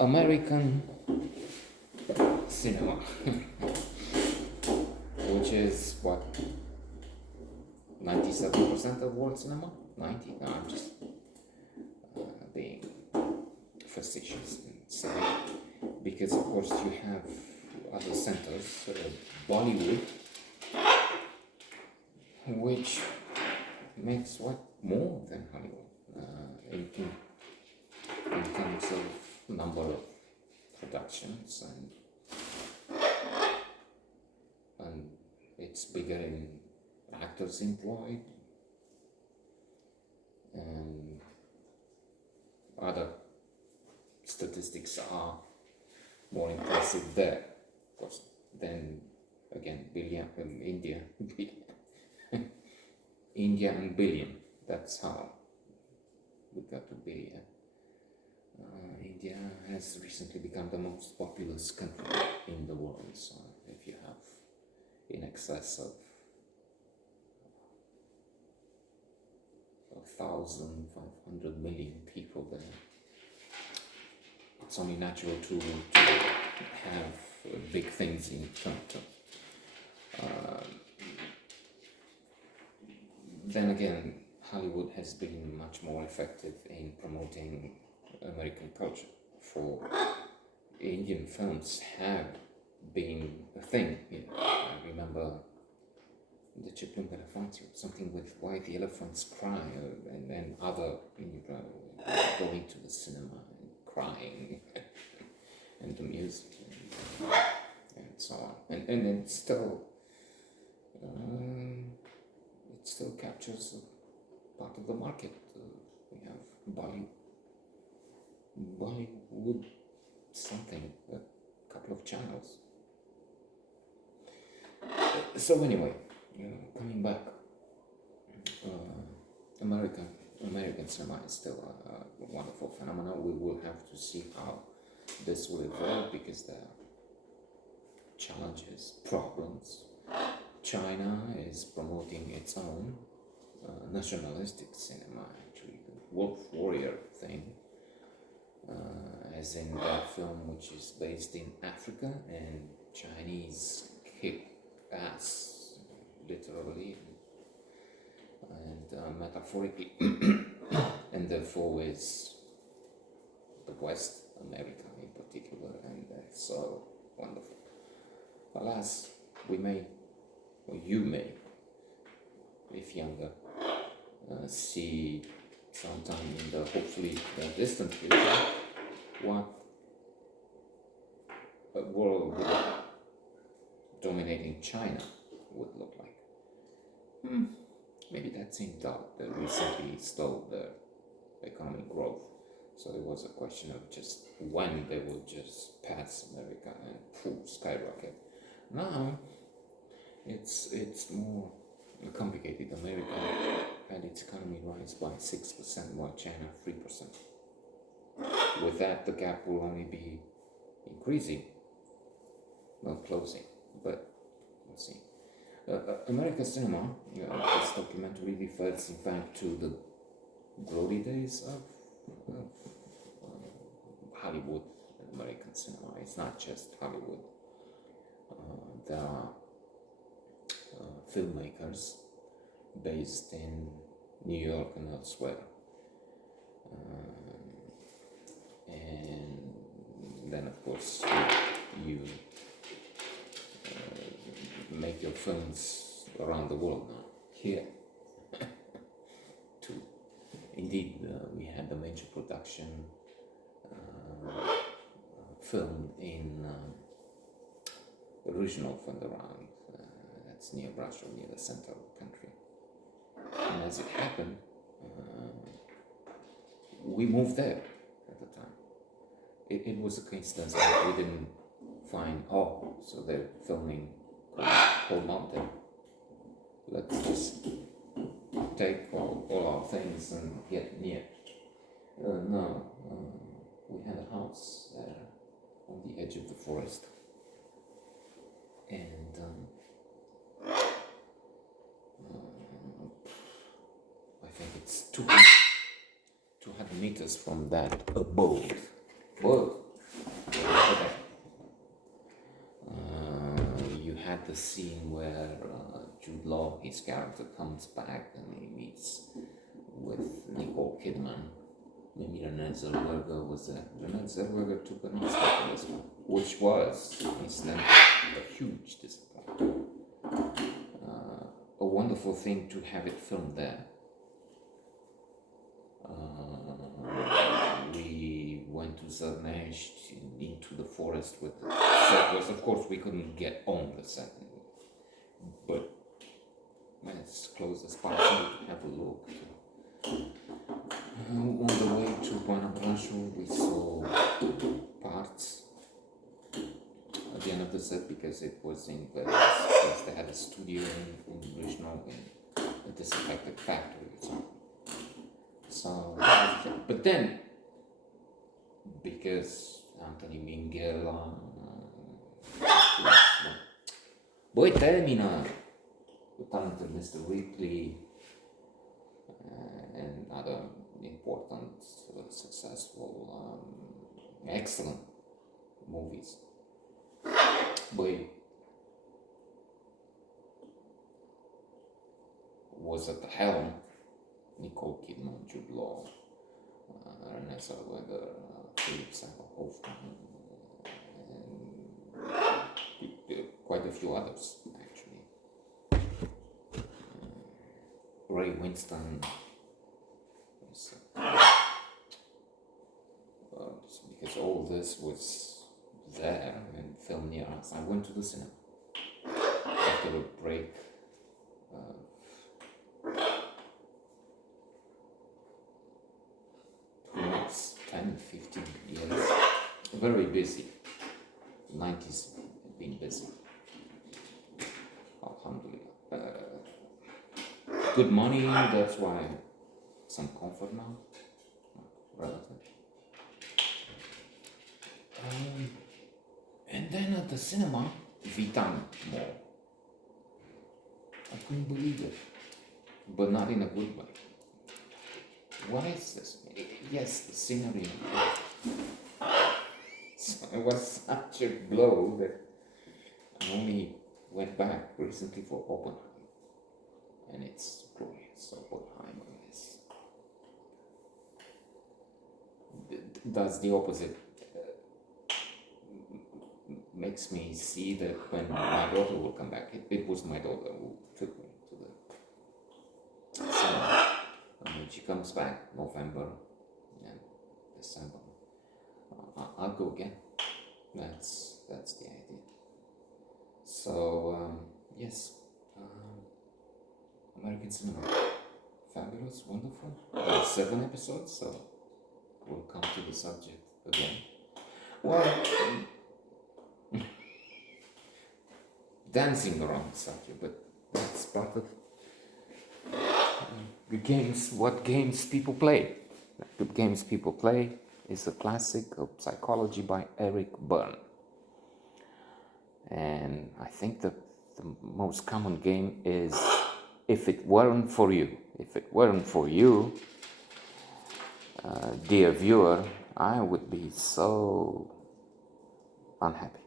American cinema, which is what, 97% of world cinema? 90? No, I'm just being facetious and saying, because of course you have other centers, Bollywood, which makes what more than Hollywood in terms of number of productions, and it's bigger in actors employed and other statistics are more impressive there, of course. Then again, India, India and billion. That's how we got to billion. India has recently become the most populous country in the world. So if you have in excess of 1,500 million people there, it's only natural to have big things in front of. Then again, Hollywood has been much more effective in promoting American culture. For Indian films have been a thing. I remember the Chiplum Elefanti, something with why the elephants cry, and other, going to the cinema and crying, and the music, and so on. And it still captures a part of the market. We have Bollywood something, a couple of channels. So anyway, coming back, American cinema is still a wonderful phenomenon. We will have to see how this will evolve, because there are challenges, problems. China is promoting its own nationalistic cinema, actually, the Wolf Warrior thing, as in that film which is based in Africa, and Chinese kick ass, literally and metaphorically, and therefore is the West, America in particular, and that's so wonderful. Alas, we may, or you may, if younger, see sometime in the hopefully the distant future what a world dominating China would look like. Maybe that's in doubt. They recently stalled their economic growth, so it was a question of just when they would just pass America and skyrocket. Now it's more complicated. America had its economy rise by 6%, while China 3%. With that, the gap will only be increasing, not closing. But we'll see. American cinema, this documentary refers in fact to the glory days of Hollywood and American cinema. It's not just Hollywood. There are filmmakers based in New York and elsewhere. And then, of course, you make your films around the world now. Here, too. Indeed, we had a major production filmed in original Funderang, that's near Brussels, near the center of the country. And as it happened, we moved there at the time. It was a coincidence that we didn't find, so they're filming Cold Mountain. Let's just take all our things and get near. No, we had a house there on the edge of the forest. And I think it's 200 meters from that abode. Whoa, the scene where Jude Law, his character, comes back and he meets with Nicole Kidman. Maybe Renee Zellweger was there. Renee Zellweger took an Oscar for this one, which was, incidentally, a huge disappointment. A wonderful thing to have it filmed there. We went to Zarnesh, into the forest with the settlers. Of course, we couldn't get on the set, but as close as possible to have a look. On the way to Buena Brancho, we saw parts at the end of the set because it was in various places. They had a studio in Richmond and a disinfectant factory. So, but then, because Anthony Minghella, poi termina the talented Mr. Ripley and other important, successful, excellent movies. Boy was at the helm. Nicole Kidman, Jude Law, Renee Zellweger, Philip Seymour Hoffman, and quite a few others actually. Ray Winston, because all this was there and filmed near us. I went to the cinema after a break. 10, 15 years, very busy. 90s been busy. Alhamdulillah. Good money, that's why some comfort now, relative. And then at the cinema, Vitam Mall. I couldn't believe it, but not in a good way. Why is this? Yes, the scenery. So it was such a blow that I only went back recently for Oppenheimer. And it's glorious. Oppenheimer is does the opposite. Makes me see that when my daughter will come back, it was my daughter who took me to the cinema. When she comes back, November and December, I'll go again. That's the idea. So yes, American cinema, fabulous, wonderful. There are 7 episodes, so we'll come to the subject again. Well, dancing around the subject, but that's part of the games, what games people play. The games people play is a classic of psychology by Eric Berne. And I think the most common game is if it weren't for you. If it weren't for you, dear viewer, I would be so unhappy.